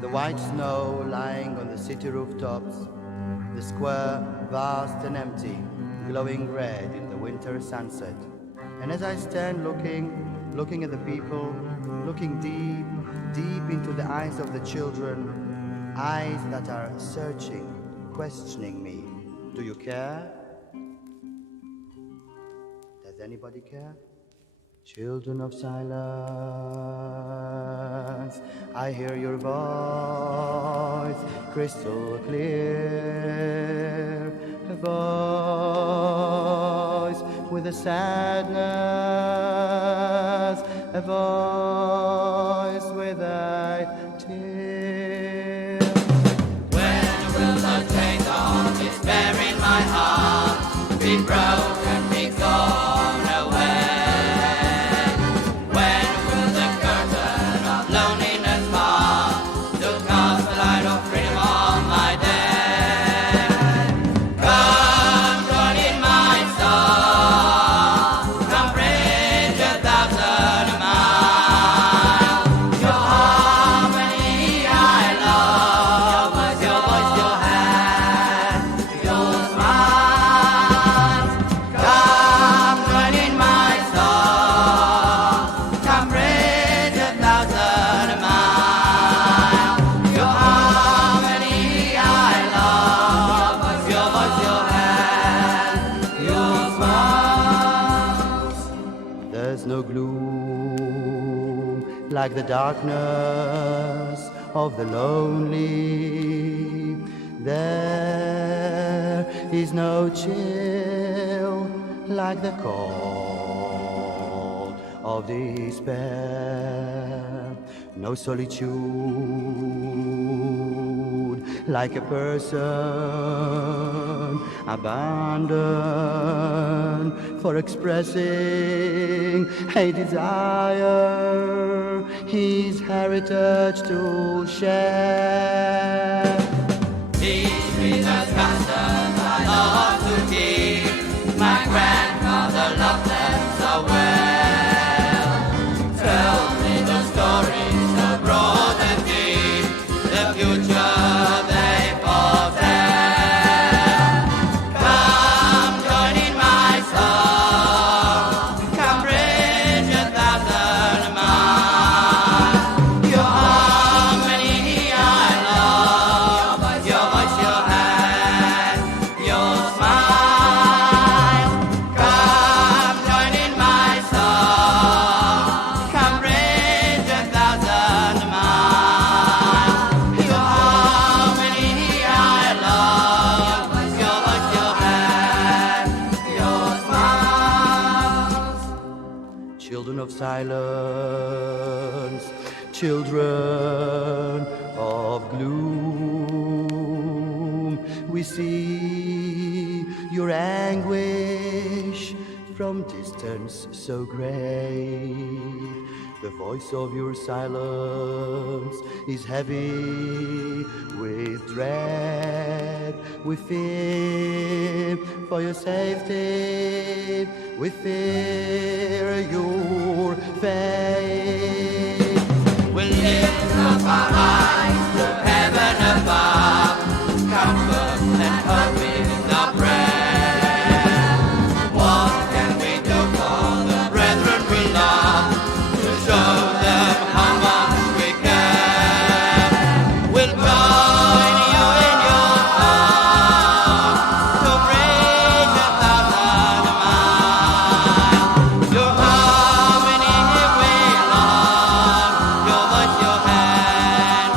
The white snow lying on the city rooftops, the square vast and empty, glowing red in the winter sunset. And as I stand looking at the people, looking deep into the eyes of the children, eyes that are searching, questioning me. Do you care? Does anybody care? Children of silence, I hear your voice crystal clear, a voice with a sadness, a voice with a tear. When will the chains of despair in my heart be broken, be gone away? Like the darkness of the lonely, there is no chill like the cold of despair, no solitude like a person abandoned for expressing a desire, his heritage to share. Teach me the customs I ought to keep. My grandmother loved them so well. Tell me the stories so broad and deep, the future they foretell. Come join in my song, come bridge 1,000 miles. Your harmony I love, your voice, your hand, your smile. Come join in my song, come bridge 1,000 miles. Your harmony I love, your voice, your hand, your smile. Children of silence, children of gloom, we see your anguish from distance so great. The voice of your silence is heavy with dread. We fear for your safety, we fear your fate. We'll lift up our eyes to heaven above, comfort and hope in the prayer. What can we do for the brethren we love, to show them how much we care? We'll join you in your song, to bridge 1,000 miles. Your harmony we love, your voice, your hand,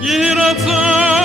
Yiratza